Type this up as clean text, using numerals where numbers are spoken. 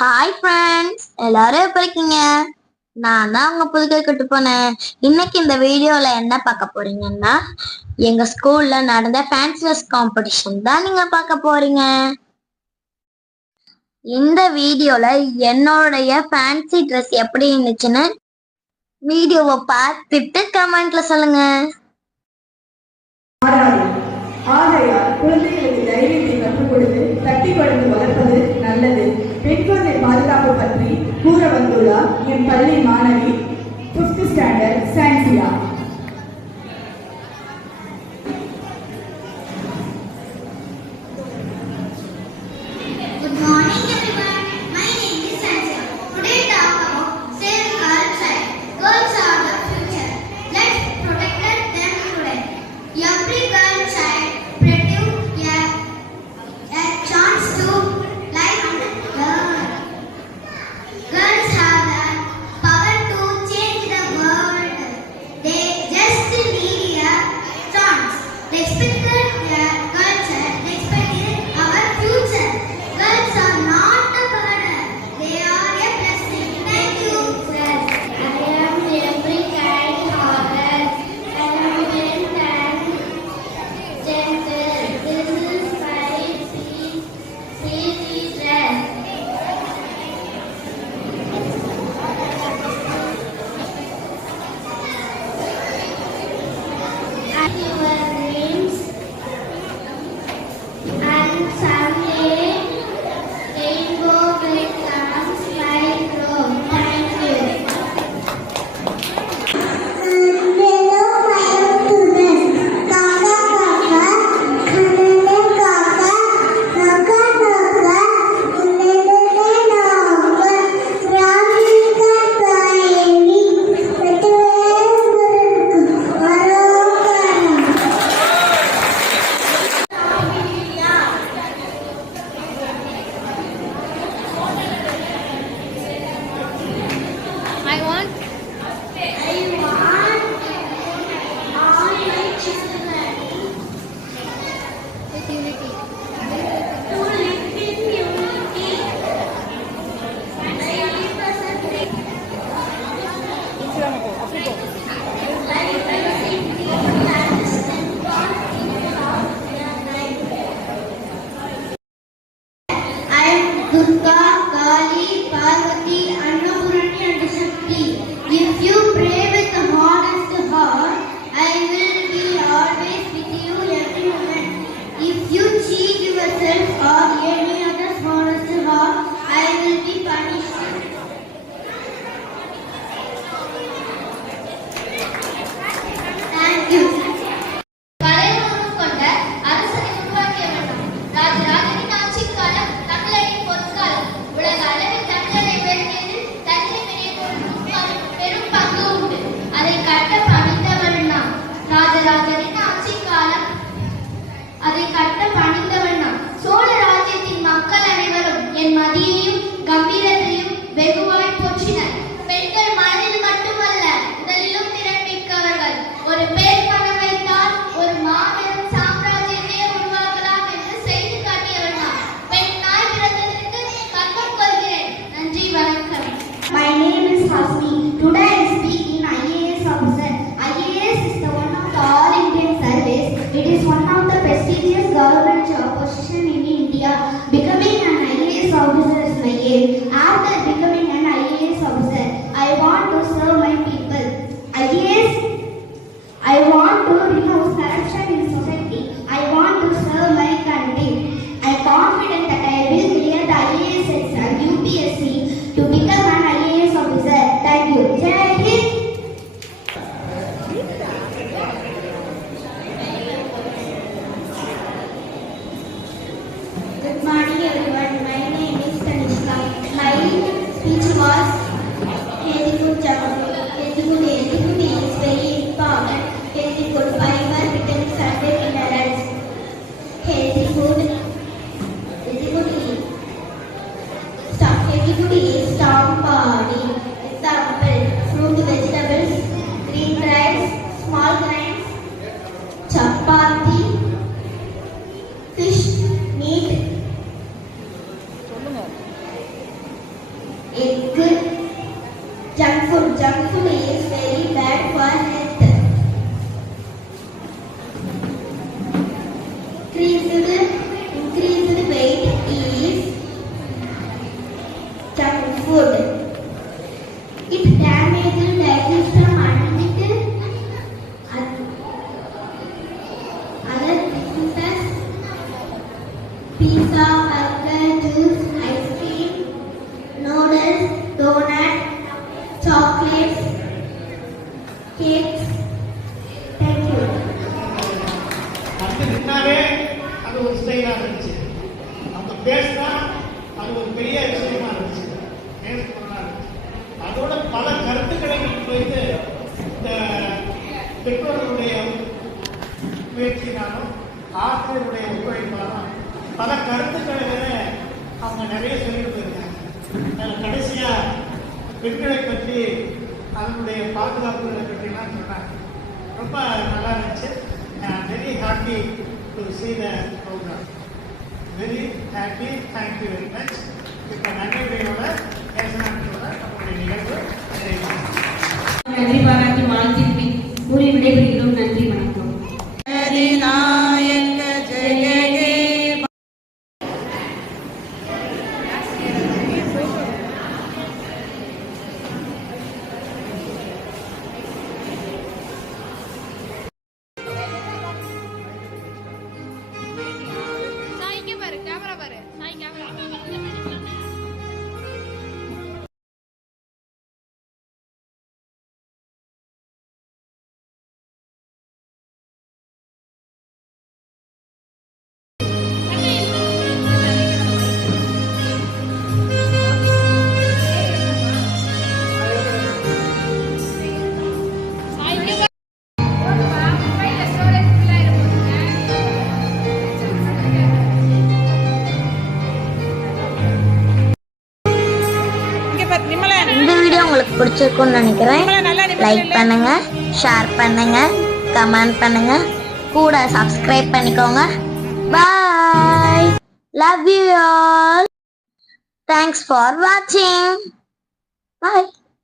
Hi friends, எல்லாரும் எப்படி இருக்கீங்க? நான் தான் உங்க புதுக்கை கூட்டு போனேன். இன்னைக்கு இந்த வீடியோல என்ன பார்க்க போறீங்கன்னா, எங்க ஸ்கூல்ல நடந்த ஃபேன்சி ட்ரெஸ் காம்படிஷன் தான் நீங்க பார்க்க போறீங்க. இந்த வீடியோல என்னோடைய ஃபேன்சி ட்ரெஸ் எப்படி இருந்துச்சுன்னு வீடியோவை பார்த்துட்டு கமெண்ட்ல சொல்லுங்க. ஆகையால் குழந்தைகளுக்கு தைரியத்தை கற்றுக் கொடுத்து கட்டி கொடுத்து வளர்ப்பது நல்லது. பெண் குழந்தை பாதுகாப்பு பற்றி கூற வந்துள்ளார் என் பள்ளி மாணவி 5th ஸ்டாண்டர்ட் சான்சியா. Durga, Kali, Parvati, Annapurani and Shakti. If you pray with a honest heart, I will be always with you every moment. If you cheat yourself or any other's honest heart, I will be punished. Thank you. அதை கட்ட பணிந்தவன் நான். சோழ ராஜ்யத்தின் மக்கள் அனைவரும் என் மதியையும் கம்பீரத்தையும் வெகுவாய் போற்றினர். பெண்கள் மனதில் மட்டுமல்ல, உடலிலும் திறன் மிக்கவர்கள். ஒரு பேர் பணம் வைத்தால் ஒரு மாபெரும் சாம்ராஜ்யத்தை உருவாக்கலாம் என்று செய்து காட்டியவன் நான். பெண் நாய் பிறந்ததற்கு கர்வம் கொள்கிறேன். நன்றி, வணக்கம். My name is Hasni. Today I speak in IAS officer. IAS is the one of the All Indian Service. It is one of the prestigious government job position in India. Becoming an IAS officer is my aim. After becoming an IAS officer, I want to serve my people. IAS, I want to remove corruption in society. I want to serve my country. I am confident that I will clear the IAS exam UPSC to become an IAS officer. Thank you. Jai Hind. Good morning everyone. My name is Tanishka. My speech was healthy food is very important. Healthy food, fiber, vitamins and minerals. Healthy food is healthy food is sambar. egg, junk food. Junk food is very bad for health. Increased weight is junk food. It damages digestion and other diseases. Pizza, burger, juice, ice cream, noodles, donut, chocolates, cakes. Thank you. அது நின்னாவே அது ஒரு ஸ்டைலாக இருந்துச்சு. அவங்க பேசினா அது ஒரு பெரிய விஷயமா இருந்துச்சு. பேசப்பொருளாக இருந்துச்சு. அதோட பல கருத்துக்களை வைத்து இந்த பெற்றோர்களுடைய முயற்சினாலும் ஆசிரியருடைய ஒத்துழைப்பாலும் பல கருத்துக்களை அவங்க நிறைய சொல்லிட்டு போயிருக்காங்க. அதில் கடைசியாக பெண்களை பற்றி அதனுடைய பாதுகாப்புகளை பற்றிலாம் சொன்னாங்க. ரொம்ப நல்லா இருந்துச்சு. Very happy to see the program. Very happy. Thank you very much. இப்போ நன்றியோட பேசணும்னோட நம்முடைய நிகழ்வு நிறைவு. நன்றி பாராட்டி வாழ்த்திருப்பி கூறி விடைபெறுகிறோம். நன்றி, வணக்கம். அதிநாயக ஜெய ஹே. இந்த வீடியோ உங்களுக்கு பிடிச்சிருக்கும்னு நினைக்கிறேன். லைக் பண்ணுங்க, ஷேர் பண்ணுங்க, கமெண்ட் பண்ணுங்க, கூட சப்ஸ்கிரைப் பண்ணிக்கோங்க. Bye. Love you all. Thanks for வாட்சிங். பாய்.